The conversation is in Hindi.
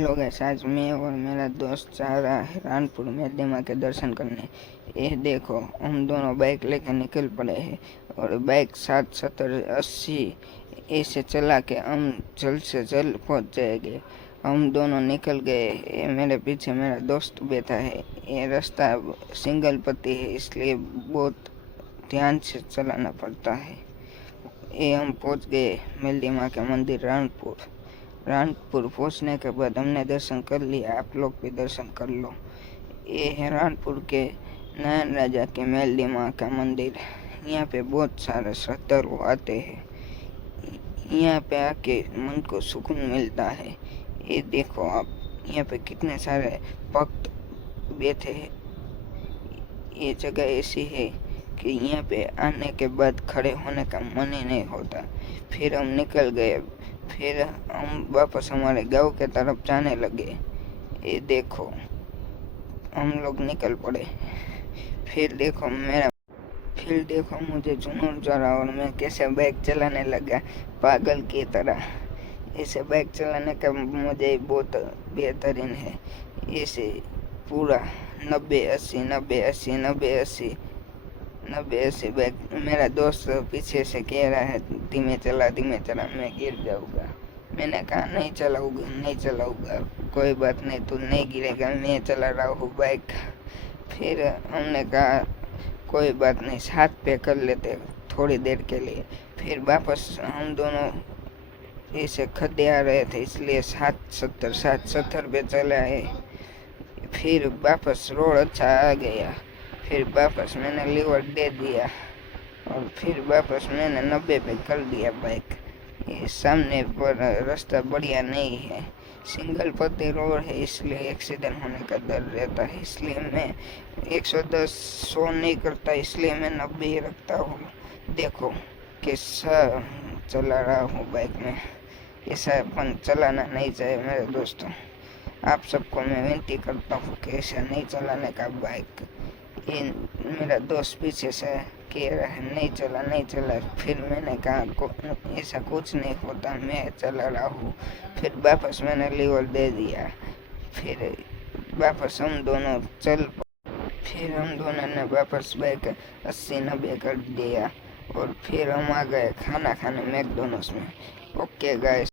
हेलो गाइस, आज मैं और मेरा दोस्त जा रहा है रानपुर मेले माँ के दर्शन करने। ये देखो, हम दोनों बाइक लेकर निकल पड़े हैं और बाइक 60, 70, 80 ऐसे चला के हम जल्द से जल्द पहुंच जाएंगे। हम दोनों निकल गए। ये मेरे पीछे मेरा दोस्त बैठा है। ये रास्ता सिंगल पत्ती है, इसलिए बहुत ध्यान से चलाना पड़ता है। ये हम पहुंच गए मेले माँ के मंदिर रानपुर। रानपुर पहुंचने के बाद हमने दर्शन कर लिया, आप लोग भी दर्शन कर लो। ये है रानपुर के नयन राजा के मेली माँ का मंदिर। यहाँ पे बहुत सारे श्रद्धालु आते हैं। यहाँ पे आके मन को सुकून मिलता है। ये देखो आप, यहाँ पे कितने सारे भक्त बैठे हैं। ये जगह ऐसी है कि यहाँ पे आने के बाद खड़े होने का मन ही नहीं होता। फिर हम निकल गए। फिर हम वापस हमारे गांव के तरफ जाने लगे। ये देखो, हम लोग निकल पड़े। फिर देखो मुझे जुनून चढ़ा और मैं कैसे बाइक चलाने लगा पागल की तरह। ऐसे बाइक चलाने का मुझे बहुत बेहतरीन है। ऐसे पूरा 90, 80, 90, 80, 90, 80, 90, 80 बाइक। मेरा दोस्त पीछे से कह रहा है धीमे चला, मैं गिर जाऊंगा। मैंने कहा नहीं चलाऊंगा, कोई बात नहीं, तू नहीं गिरेगा, मैं चला रहा हूँ बाइक। फिर हमने कहा कोई बात नहीं, साथ पे कर लेते थोड़ी देर के लिए। फिर वापस हम दोनों ऐसे खड्डे आ रहे थे, इसलिए 60, 70 पे चले आए। फिर वापस रोड अच्छा आ गया। फिर वापस मैंने लीवर दे दिया और फिर वापस मैंने 90 पे कर दिया बाइक। ये सामने पर रास्ता बढ़िया नहीं है, सिंगल पत्ती रोड है, इसलिए एक्सीडेंट होने का डर रहता है। इसलिए मैं 110, 100 नहीं करता, इसलिए मैं 90 ही रखता हूँ। देखो कैसा चला रहा हूँ बाइक में। ऐसा अपन चलाना नहीं चाहिए मेरे दोस्तों। आप सबको मैं विनती करता हूँ कि ऐसा नहीं चलाने का बाइक। ये मेरा दोस्त पीछे से कह रहा है नहीं चला। फिर मैंने कहा ऐसा कुछ नहीं होता, मैं चला रहा हूँ। फिर वापस मैंने लीवर दे दिया। फिर वापस हम दोनों फिर हम दोनों ने वापस बाइक 80, 90 कर दिया और फिर हम आ गए खाना खाने मैकडोनल्ड्स में। Okay guys.